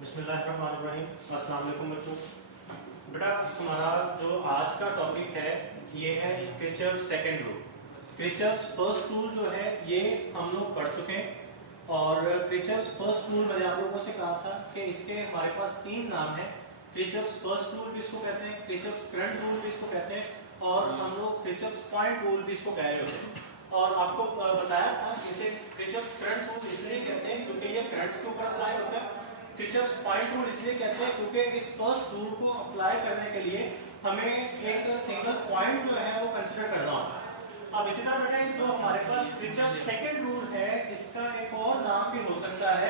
बिस्मिल्लाहिर्रहमानिर्रहीम। अस्सलाम वालेकुम बच्चों। बेटा हमारा जो आज का टॉपिक है ये है Kirchhoff second rule. Kirchhoff first rule जो है ये हम लोग पढ़ चुके हैं और किरचॉफ फर्स्ट रूल मैंने आप लोगों से कहा था कि इसके हमारे पास तीन नाम है। किरचॉफ फर्स्ट रूल भी इसको कहते हैं, किरचॉफ करंट रूल भी इसको कहते हैं और हम लोग किरचॉफ पॉइंट रूल भी इसको कह रहे होते हैं। और आपको बताया था इसे किरचॉफ करंट रूल इसलिए कहते हैं क्योंकि ये करंट के ऊपर अप्लाई होता है। किरचॉफ पॉइंट रूल इसलिए कहते हैं क्योंकि इस फर्स्ट रूल को अप्लाई करने के लिए हमें एक सिंगल पॉइंट जो है वो कंसीडर करना होता है। अब इसी तरह बेटा जो हमारे पास किरचॉफ सेकंड रूल है इसका एक और नाम भी हो सकता है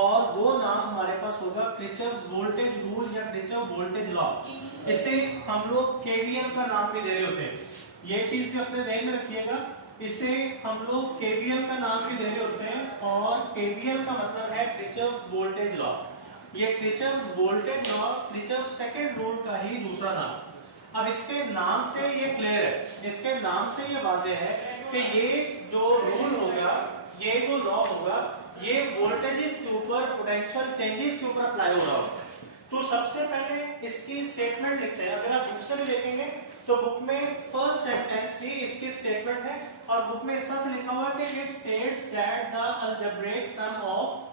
और वो नाम हमारे पास होगा किरचॉफ वोल्टेज रूल या किरचॉफ वोल्टेज लॉ। इसे हम लोग केवीएल का नाम भी दे रहे होते हैं। ये चीज भी अपने ध्यान में रखिएगा, इसे हम लोग केवीएल का नाम भी दे रहे होते हैं और केवीएल का मतलब है किरचॉफ वोल्टेज लॉ। ये Kirchhoff voltage law Kirchhoff second rule का ही दूसरा नाम। अब इसके नाम से ये क्लियर है, इसके नाम से ये वाज़ेह है कि ये जो रूल होगा, ये जो लॉ होगा, ये वोल्टेजेस के ऊपर, पोटेंशियल चेंजेस के ऊपर अप्लाई हो रहा होगा। तो सबसे पहले इसकी स्टेटमेंट लिखते हैं। अगर आप बुक से भी देखेंगे तो बुक में फर्स्ट सेंटेंस ही इसकी स्टेटमेंट है और बुक में इस तरह से लिखा हुआ है कि it states that the algebraic sum of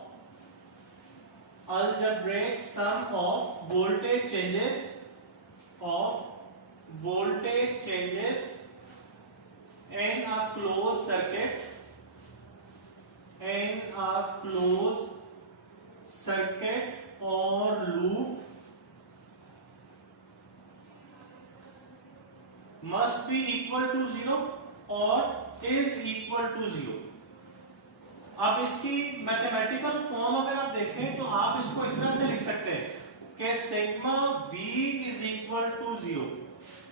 voltage changes in a closed circuit or loop must be equal to 0 or is equal to 0। अब इसकी मैथमेटिकल फॉर्म अगर आप देखें तो आप इसको इस तरह से लिख सकते हैं कि sigma v is equal to 0।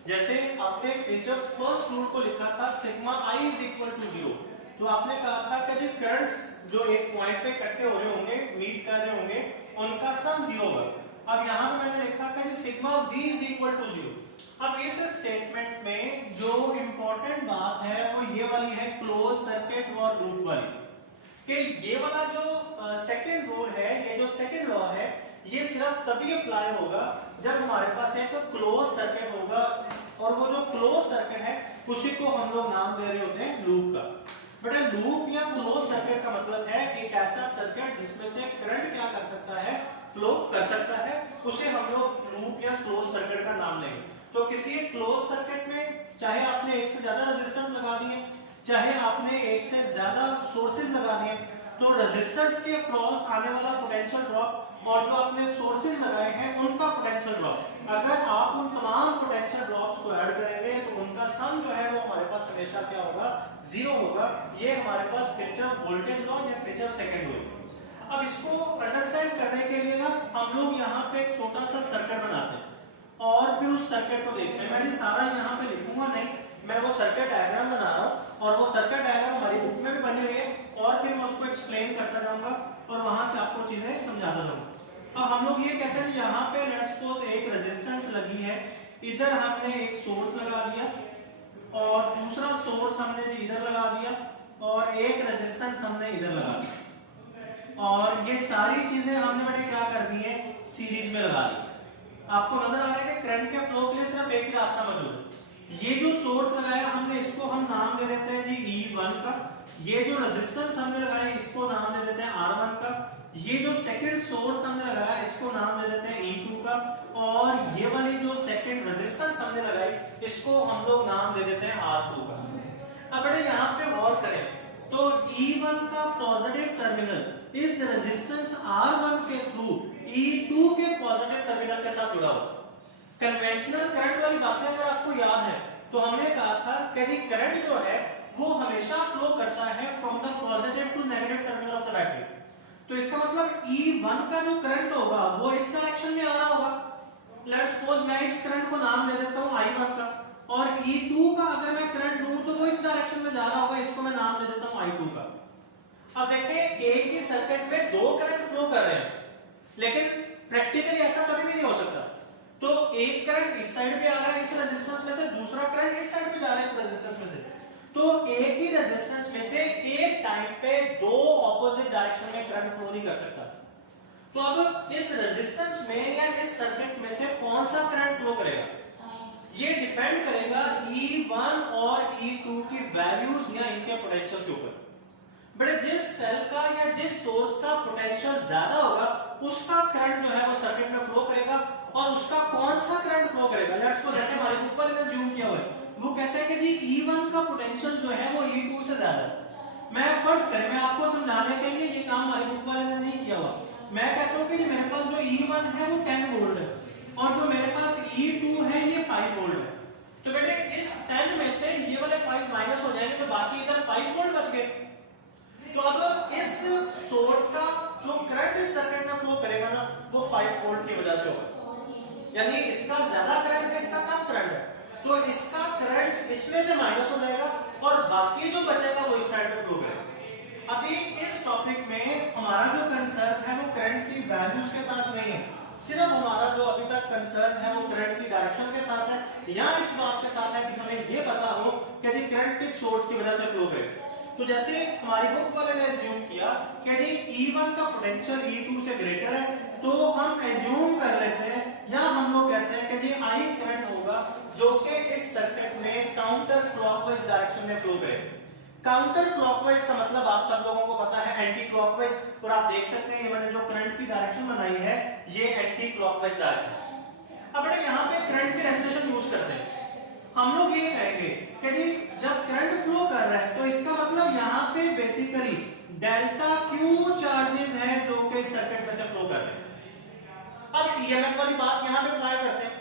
जैसे आपने किरचॉफ फर्स्ट रूल को लिखा था sigma i is equal to 0, तो आपने कहा था कि जो कर्व्स जो एक पॉइंट पे इकट्ठे हो रहे होंगे, मीट कर रहे होंगे, उनका सम 0 होगा। अब यहाँ पे मैंने लिखा था कि sigma v is equal to 0। अब इस स्टेटमेंट में जो इंपॉर्टेंट बात है वो ये वाली है, क्लोज सर्किट और लूप वाली, कि ये वाला जो सेकंड रूल है, ये जो सेकंड लॉ है, ये सिर्फ तभी अप्लाई होगा जब हमारे पास एक क्लोज सर्किट होगा और वो जो क्लोज सर्किट है उसी को हम लोग नाम दे रहे होते हैं लूप का। बेटा लूप या क्लोज सर्किट का मतलब है एक ऐसा सर्किट जिसमें से करंट क्या कर सकता है, फ्लो कर सकता है, उसे हम लोग लूप या क्लोज सर्किट का नाम लेंगे। तो किसी क्लोज सर्किट में चाहे आपने एक से ज्यादा रेजिस्टेंस लगा दिए, चाहे आपने एक से ज्यादा सोर्सेज लगा दिए, तो रेजिस्टेंस के अक्रॉस आने वाला पोटेंशियल ड्रॉप और जो आपने सोर्सेज लगाए हैं उनका पोटेंशियल ड्रॉप, अगर आप उन तमाम पोटेंशियल ड्रॉप्स को ऐड करेंगे तो उनका सम जो है वो हमारे पास हमेशा क्या होगा, 0 होगा। ये हमारे पास किरचॉफ वोल्टेज लॉ या किरचॉफ सेकंड लॉ। अब इसको अंडरस्टैंड करने के लिए ना हम लोग यहाँ पे एक छोटा सा सर्किट बनाते हैं और फिर उस सर्किट को देखते हैं। मैं सारा यहाँ पे लिखूंगा नहीं, मैं वो सर्किट डायग्राम बना रहा हूँ और वो सर्किट डायग्राम हमारी बुक में भी बनी हुई है और फिर मैं उसको एक्सप्लेन करता जाऊंगा और वहां से आपको चीजें समझाता जाऊंगा। अब हम लोग ये कहते हैं यहाँ पे लेट्स सपोज एक रेजिस्टेंस लगी है, इधर हमने एक सोर्स लगा दिया और दूसरा सोर्स हमने इधर लगा दिया और एक रेजिस्टेंस हमने इधर लगा दिया और ये सारी चीजें हमने बेटे क्या कर दी है, सीरीज में लगा दी। आपको नजर आ रहा है कि करंट के फ्लो के लिए सिर्फ एक ही रास्ता मौजूद है। ये जो सोर्स लगाया हमने इसको हम नाम दे देते हैं जी E1 का, ये जो रेजिस्टेंस हमने लगाया इसको नाम दे देते हैं R1 का, ये जो सेकंड सोर्स हमने लगाया इसको नाम दे देते हैं E2 का और ये वाली जो सेकंड रेजिस्टेंस हमने लगाई इसको हम लोग नाम दे देते हैं R2 का। अब बेटा यहाँ पे गौर करें तो E1 का पॉजिटिव टर्मिनल इस रेजिस्टेंस R1 के थ्रू E2 के पॉजिटिव टर्मिनल के साथ जुड़ा हुआ। कन्वेंशनल करंट वाली बातें अगर आपको याद है तो हमने कहा था कि जी करंट जो है वो हमेशा फ्लो करता है from the positive to negative terminal of the battery. तो इसका मतलब E1 का जो करंट होगा वो इस डायरेक्शन में आ रहा होगा। लेट्स सपोज मैं इस करंट को नाम दे देता हूं I1 का और E2 का अगर मैं करंट लूं तो वो इस डायरेक्शन में जा रहा होगा, इसको मैं नाम दे देता हूं I2 का। अब देखिए एक ही सर्किट में दो करंट फ्लो कर रहे हैं लेकिन प्रैक्टिकली ऐसा कभी भी नहीं हो सकता। तो एक करंट इस साइड पे आ रहा है इस रेजिस्टेंस में से, दूसरा करंट इस साइड पे जा रहा है इस रेजिस्टेंस में से, तो एक ही रेजिस्टेंस में से एक टाइम पे दो ऑपोजिट डायरेक्शन में करंट फ्लो नहीं कर सकता। तो अब इस रेजिस्टेंस में या इस सर्किट में से कौन सा करंट फ्लो करेगा, ये डिपेंड करेगा E1 और E2 की वैल्यूज या इनके पोटेंशियल के ऊपर। बेटे जिस सेल का या जिस सोर्स का पोटेंशियल ज्यादा होगा उसका करंट जो है वो सर्किट में फ्लो करेगा, और उसका कौन सा करंट फ्लो करेगा, लेट्स सपोज जैसे हमारे ऊपर ने ज्यूम किया हुआ है, वो कहते हैं कि जी E1 का पोटेंशियल जो है वो E2 से ज्यादा है। मैं फर्स्ट करें, मैं आपको समझाने के लिए ये काम हमारे बुक वाले ने नहीं किया हुआ, मैं कहता हूं कि जी मेरे पास जो E1 है वो 10 वोल्ट है और जो मेरे पास E2 है ये 5 वोल्ट है। तो बेटे इस 10 में से ये वाले 5 माइनस हो जाएंगे तो बाकी इधर 5 वोल्ट बच गए। तो अब इस सोर्स का जो करंट इस सर्किट में फ्लो करेगा ना वो 5 वोल्ट की वजह से होगा, यानी इसका ज्यादा करंट है इसका कम करंट है, तो इसका करंट इसमें से माइनस हो जाएगा और बाकी जो बचेगा वो इस साइड पे फ्लो करेगा। अभी इस टॉपिक में हमारा जो कंसर्न है वो करंट की वैल्यूज के साथ नहीं है, सिर्फ हमारा जो अभी तक कंसर्न है वो करंट की डायरेक्शन के साथ है, या इस बात के साथ है कि हमें ये पता हो कि जी करंट किस सोर्स की वजह से फ्लो करेगा। तो जैसे हमारी बुक वाले ने एज्यूम किया कि जी E1 का पोटेंशियल E2 से ग्रेटर है, तो हम एज्यूम कर लेते हैं या हम लोग कहते हैं कि जी I करंट होगा जो कि इस सर्किट में काउंटर क्लॉकवाइज डायरेक्शन में फ्लो करेगा। काउंटर क्लॉकवाइज का मतलब आप सब लोगों को पता है एंटी क्लॉकवाइज, और आप देख सकते हैं मैंने जो करंट की डायरेक्शन बनाई है ये एंटी क्लॉकवाइज डायरेक्शन। अब बेटा यहाँ पे करंट की डेफिनेशन यूज करते हैं, हम लोग ये कहेंगे कि जी जब करंट फ्लो कर रहा है तो इसका मतलब यहाँ पे बेसिकली डेल्टा क्यू चार्जेस हैं जो कि सर्किट में से फ्लो कर रहे हैं। अब ईएमएफ वाली बात यहाँ पे अप्लाई करते हैं,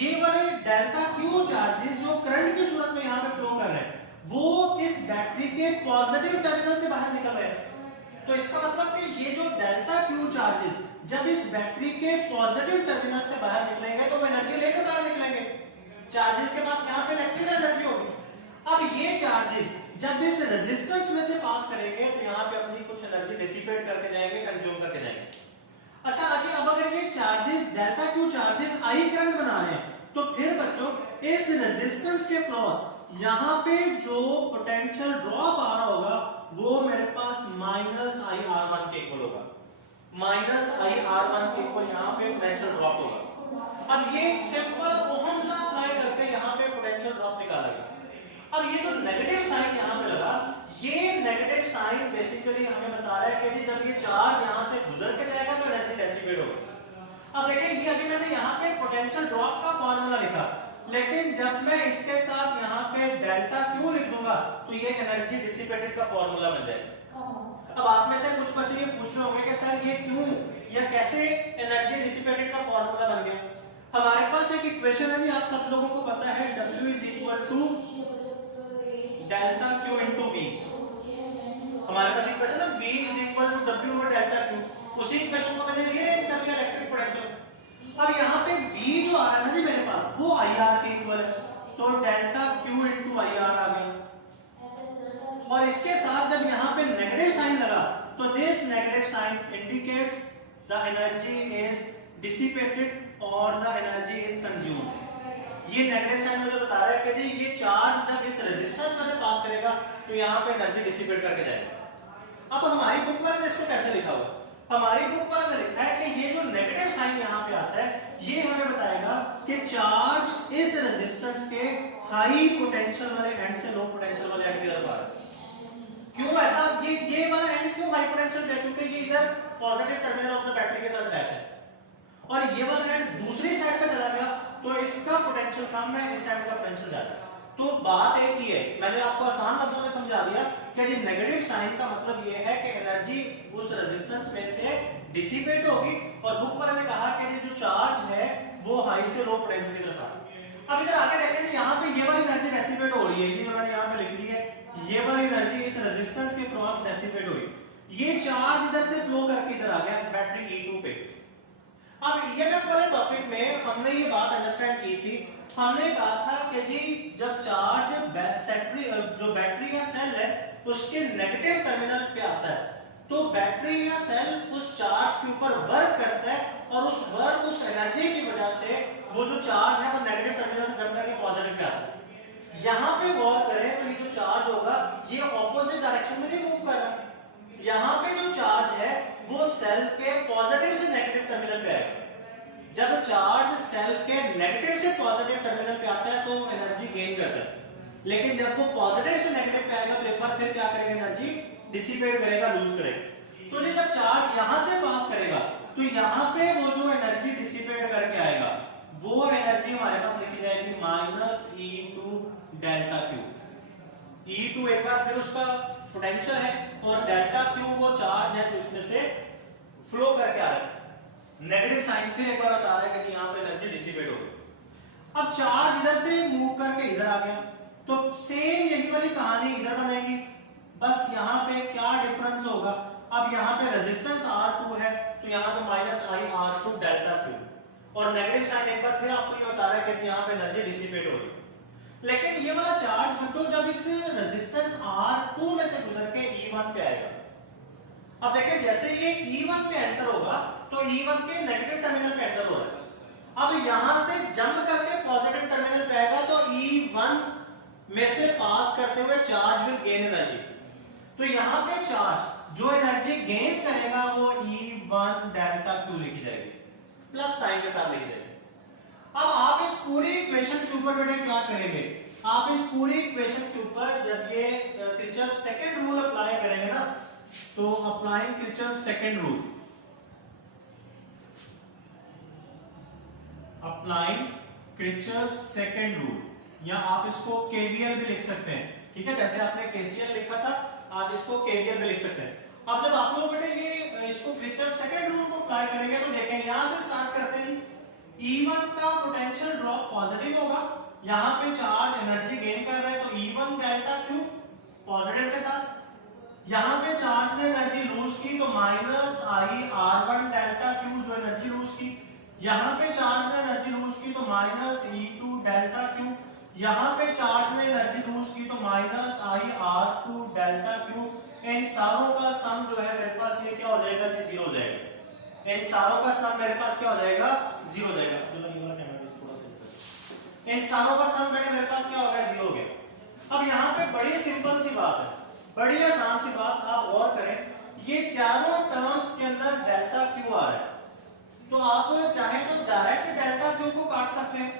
ये वाले डेल्टा क्यू चार्जेस जो करंट की सूरत में यहाँ पे फ्लो कर रहे हैं वो इस बैटरी के पॉजिटिव टर्मिनल से बाहर निकल रहे हैं। तो इसका मतलब कि ये जो डेल्टा क्यू चार्जेस जब इस बैटरी के पॉजिटिव टर्मिनल से बाहर निकलेंगे तो वो एनर्जी लेकर बाहर निकलेंगे, चार्जेस के पास यहाँ पे इलेक्ट्रिकल एनर्जी होगी। अब ये चार्जेस जब इस रेजिस्टेंस में से पास करेंगे तो यहाँ पे अपनी कुछ एनर्जी डिसिपेट करके जाएंगे, कंज्यूम करके जाएंगे। अच्छा आगे अब अगर ये charges delta Q charges I current बना रहे हैं तो फिर बच्चों इस रेजिस्टेंस के क्रॉस यहाँ पे जो पोटेंशियल ड्रॉप आ रहा होगा वो मेरे पास माइनस आई आर वन के इक्वल होगा, माइनस आई आर वन के इक्वल यहाँ पे पोटेंशियल ड्रॉप होगा। अब ये सिंपल ओहम्स लॉ अप्लाई करके यहाँ पे पोटेंशियल ड्रॉप निकाला गया। अब ये जो नेगेटिव साइन यहाँ पे लगा, ये नेगेटिव साइन बेसिकली हमें बता रहा है कि जब ये चार्ज यहाँ से गुजर के जाएगा तो एनर्जी डेसिपेट होगा। अब देखिए ये अभी मैंने यहाँ पे पोटेंशियल ड्रॉप का फॉर्मूला लिखा, लेकिन जब मैं इसके साथ यहाँ पे डेल्टा क्यू लिख दूंगा तो ये एनर्जी डिसिपेटेड का फॉर्मूला बन जाएगा। अब आप में से कुछ बच्चे ये पूछ रहे होंगे कि सर ये क्यों या कैसे एनर्जी डिसिपेटेड का फॉर्मूला बन गया। हमारे पास एक इक्वेशन है जी, आप सब लोगों को पता है W is equal to delta Q into V। हमारे पास इक्वेशन है V is equal to W over delta Q, उसी इक्वेशन को मैंने रीअरेंज कर लिया इलेक्ट्रिक पोटेंशियल। अब यहाँ पे V जो आ रहा है ना जी मेरे पास वो IR के इक्वल है, तो डेल्टा क्यू इनटू IR आ गया। और इसके साथ जब यहाँ पे नेगेटिव साइन लगा तो this negative sign indicates the energy is dissipated और द एनर्जी इज कंज्यूम्ड। ये नेगेटिव साइन मुझे बता रहा है कि जी ये चार्ज जब इस रेजिस्टेंस में से पास करेगा तो यहाँ पे एनर्जी डिसिपेट करके जाएगा। अब हमारी बुक वाले ने इसको कैसे लिखा हुआ, हमारी बुक वाले ने लिखा है कि ये जो नेगेटिव साइन यहाँ पे आता है ये हमें बताएगा कि चार्ज इस रेजिस्टेंस के हाई पोटेंशियल वाले एंड से लो पोटेंशियल वाले एंड की तरफ आ रहा है। क्यों ऐसा, ये वाला एंड क्यों हाई पोटेंशियल है, क्योंकि ये इधर positive terminal of the battery के साथ अटैच है और ये वाला एंड दूसरी साइड पे चला गया तो इसका पोटेंशियल कम है, इस साइड का पोटेंशियल ज्यादा है। तो बात एक ही है, मैंने आपको आसान लफ्जों में समझा दिया कि जी नेगेटिव साइन का मतलब ये है कि एनर्जी उस रेजिस्टेंस में से डिसिपेट होगी और बुक वाले ने कहा कि जो चार्ज है वो हाई से लो पोटेंशियल की तरफ आ रहा है। अब इधर आगे देखें यहाँ पे ये वाली एनर्जी डिसिपेट हो रही है, ये जो मैंने यहाँ पे लिख ली है, ये वाली एनर्जी इस रेजिस्टेंस के क्रॉस डिसिपेट हुई, ये चार्ज इधर से फ्लो करके इधर आ गया बैटरी E2 पे। अब ईएमएफ वाले टॉपिक में हमने ये बात अंडरस्टैंड की थी, हमने कहा था कि जी जब चार्ज जो बैटरी या सेल है उसके नेगेटिव टर्मिनल पे आता है तो बैटरी या सेल उस चार्ज के ऊपर वर्क करता है और उस वर्क उस एनर्जी की वजह से वो जो चार्ज है वो नेगेटिव टर्मिनल से जम करके पॉजिटिव पे आता है। यहाँ पे गौर करें तो ये जो चार्ज होगा ये ऑपोजिट डायरेक्शन में नहीं मूव कर रहा, यहाँ पे जो चार्ज है वो सेल के पॉजिटिव से सेल के नेगेटिव से पॉजिटिव टर्मिनल पे आता है तो एनर्जी गेन करता है, लेकिन जब वो पॉजिटिव से नेगेटिव पे आएगा तो एक बार फिर क्या करेगा, एनर्जी डिसिपेट करेगा, लूज करेगा। तो जब चार्ज यहां से पास करेगा तो यहां पे वो जो एनर्जी डिसिपेट करके आएगा वो एनर्जी हमारे पास लिखी जाएगी minus E2 delta Q. E2 एक बार फिर उसका पोटेंशियल है और डेल्टा क्यू वो चार्ज है जो उसमें से फ्लो करके आ रहा है। नेगेटिव साइन फिर एक बार बता रहा है कि यहां पे एनर्जी डिसिपेट हो गई। अब चार्ज इधर से मूव करके इधर आ गया तो सेम यही वाली कहानी इधर बनेगी, बस यहां पे क्या डिफरेंस होगा, अब यहां पे रेजिस्टेंस R2 है तो यहां पे minus I R2 delta Q, और नेगेटिव साइन एक बार फिर आपको ये बता रहा है कि यहां पे एनर्जी डिसिपेट हो रही है। लेकिन ये वाला चार्ज बच्चों जब इस रेजिस्टेंस R2 में से गुजर के E1 पे आएगा, अब देखिए जैसे ये E1 पे एंटर होगा तो E1 के नेगेटिव टर्मिनल पे एंटर हो रहा है, अब यहां से जंप करके पॉजिटिव टर्मिनल पे आएगा तो E1 में से पास करते हुए चार्ज विल गेन एनर्जी। तो यहां पे चार्ज जो एनर्जी गेन करेगा वो E1 डेल्टा क्यू लिखी जाएगी, प्लस साइन के साथ लिखी जाएगी। अब आप इस पूरी इक्वेशन के ऊपर बेटा क्या करेंगे, आप इस पूरी इक्वेशन के ऊपर जब ये किरचॉफ सेकंड रूल अप्लाई करेंगे ना, तो applying Kirchhoff second rule, applying Kirchhoff second rule, या आप इसको केवीएल भी लिख सकते हैं, ठीक है, जैसे आपने केसीएल लिखा था आप इसको केवीएल भी लिख सकते हैं। अब जब आप लोग बेटे ये इसको किरचॉफ सेकंड रूल को अप्लाई करेंगे तो देखें यहां से स्टार्ट करते हैं, E1 का पोटेंशियल ड्रॉप पॉजिटिव होगा, यहां पे चार्ज एनर्जी गेन कर रहा है तो E1 डेल्टा क्यू पॉजिटिव के साथ, यहां पे चार्ज ने एनर्जी लूज की तो minus I R1 delta Q जो एनर्जी लूज की, यहां पे चार्ज ने एनर्जी लूज की तो माइनस E2 डेल्टा क्यू, यहां पे चार्ज ने एनर्जी लूज की तो minus I R2 delta Q. इन सारों का सम जो है मेरे पास ये क्या हो जाएगा जी, जीरो हो जाएगा। इन सारों का सम मेरे पास क्या हो जाएगा, जीरो हो जाएगा। जो ये वाला कैमरा थोड़ा सा, इन सारों का सम बेटे मेरे पास क्या हो गया, जीरो हो गया। अब यहाँ पे बड़ी सिंपल सी बात है, बड़ी आसान सी बात, आप गौर करें, ये चारों टर्म्स के अंदर डेल्टा क्यू आ रहा है, तो आप चाहे तो डायरेक्ट डेल्टा क्यू को काट सकते हैं।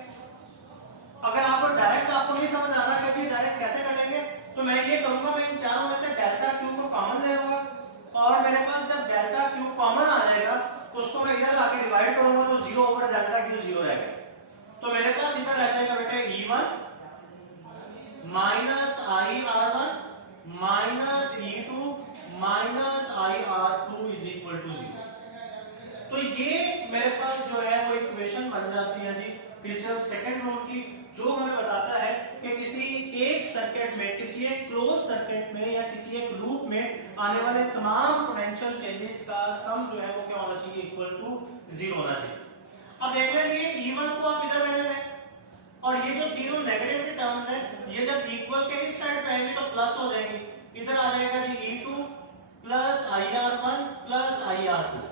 अगर आपको डायरेक्ट आपको नहीं समझ आ रहा कि डायरेक्ट कैसे कटेंगे, तो मैं ये करूंगा, मैं इन चारों में से डेल्टा क्यू को कॉमन ले लूंगा, और मेरे पास जब डेल्टा क्यू कॉमन आ जाएगा उसको मैं इधर लाके डिवाइड करूंगा तो zero over delta Q zero रहेगा। तो मेरे पास इधर रह जाएगा बेटे E1 minus I R1 minus E2 minus I R2 is equal to zero. तो ये मेरे पास जो है वो इक्वेशन बन जाती है जी किरचॉफ सेकंड रूल की, जो हमें बताता है कि किसी एक सर्किट में, किसी एक क्लोज सर्किट में या किसी एक लूप में आने वाले तमाम पोटेंशियल चेंजेस का सम जो है वो क्या होना चाहिए, इक्वल टू जीरो होना चाहिए। अब देख लेंगे E1 को आप इधर रहने दें, और ये जो तीनों नेगेटिव के टर्म्स हैं ये जब इक्वल के इस साइड पे आएंगे तो प्लस हो जाएंगे, इधर आ जाएगा जी E2 plus I R1 plus I R2।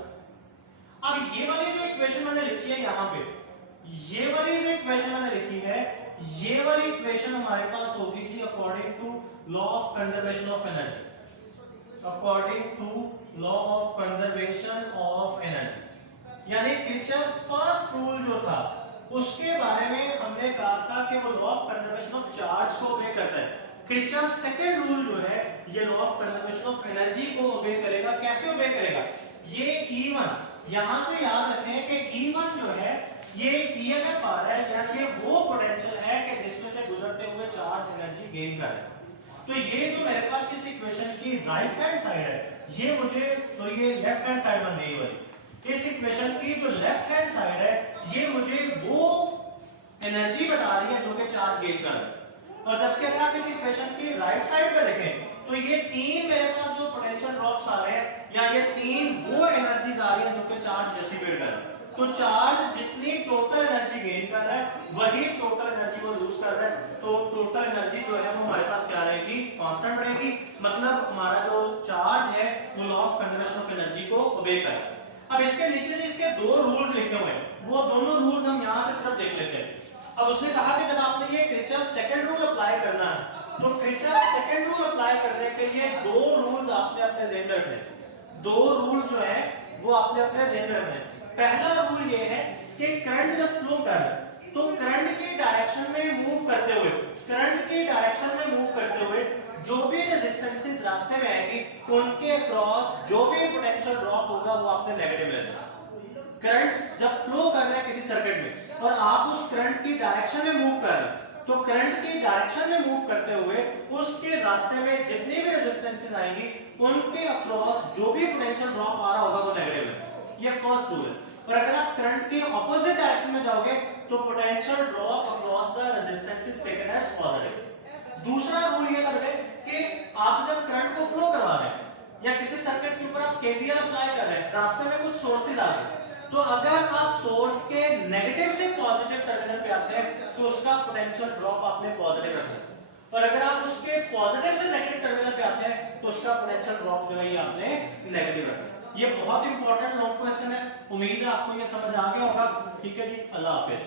अब ये वाली जो इक्वेशन मैंने लिखी है यहाँ पे, ये वाली जो इक्वेशन मैंने लिखी है, ये वाली इक्वेशन हमारे पास होगी जी according to law of conservation of energy, according to law of conservation of energy, यानी किरचॉफ्स फर्स्ट रूल जो था उसके बारे में हमने कहा था कि वो law of conservation of charge को ओबे करता है। किरचॉफ सेकंड रूल जो है ये law of conservation of energy को ओबे करेगा। कैसे ओबे करेगा, ये E1 यहां से याद रखें कि E1 जो है ये EMF आ रहा है, जैसे वो पोटेंशियल है कि जिसमें से गुजरते हुए चार्ज एनर्जी गेन कर रहा है। तो ये जो मेरे पास इस इक्वेशन की राइट हैंड साइड है, ये मुझे, तो ये लेफ्ट हैंड साइड बन गई वाली, इस इक्वेशन की जो लेफ्ट हैंड साइड है ये मुझे वो एनर्जी बता रही है जो कि चार्ज गेन कर रहा है। और जबकि अगर आप इस इक्वेशन की राइट साइड पे देखें तो ये तीन मेरे पास जो पोटेंशियल ड्रॉप्स आ रहे हैं, या ये तीन वो एनर्जीज आ रही है जो कि चार्ज डिसिपेट कर रहा है। तो चार्ज जितनी टोटल एनर्जी गेन कर रहा है वही टोटल एनर्जी को लूज कर रहा है, तो टोटल एनर्जी जो है वो हमारे पास क्या रहेगी, कांस्टेंट रहेगी। मतलब हमारा जो चार्ज है वो law of conservation of energy को ओबे कर रहा है। अब इसके नीचे इसके दो रूल्स लिखे हुए हैं, वो दोनों रूल्स हम यहां से सिर्फ देख लेते हैं। अब उसने कहा कि जब आपने ये किरचॉफ सेकंड रूल अप्लाई करना है तो किरचॉफ सेकंड रूल अप्लाई करने के लिए दो रूल्स आपने अपने ज़हन में रखने, दो रूल्स जो है वो आपने अपने ज़हन में रखने। पहला रूल ये है कि करंट करंट जब फ्लो कर रहा है तो करंट के डायरेक्शन में मूव करते हुए, करंट के डायरेक्शन में मूव करते हुए जो भी रेजिस्टेंसेस रास्ते में आएंगी उनके क्रॉस जो भी पोटेंशियल ड्रॉप होगा वो आपने नेगेटिव लेना। करंट जब फ्लो कर रहा है किसी सर्किट में और आप उस करंट की डायरेक्शन में मूव कर रहे हैं, तो करंट की डायरेक्शन में मूव करते हुए उसके रास्ते में जितनी भी रेजिस्टेंसेस आएंगी उनके अक्रॉस जो भी पोटेंशियल ड्रॉप आ रहा होगा वो नेगेटिव है। ये फर्स्ट रूल है। और अगर आप करंट के ऑपोजिट डायरेक्शन में जाओगे तो potential drop across the resistances taken as positive. दूसरा रूल ये कर रहे कि आप जब करंट को फ्लो करवा रहे हैं या किसी सर्किट के ऊपर आप केवीएल अप्लाई कर रहे हैं, रास्ते में कुछ सोर्सेज आ गए, तो अगर आप सोर्स के नेगेटिव से पॉजिटिव टर्मिनल पे आते हैं तो उसका पोटेंशियल ड्रॉप आपने पॉजिटिव रखना है, और अगर आप उसके पॉजिटिव से नेगेटिव टर्मिनल पे आते हैं तो उसका पोटेंशियल ड्रॉप जो है ये आपने नेगेटिव रखना है। ये बहुत इंपॉर्टेंट लॉन्ग क्वेश्चन है, उम्मीद है आपको ये समझ आ गया होगा। ठीक है जी, अल्लाह हाफिज।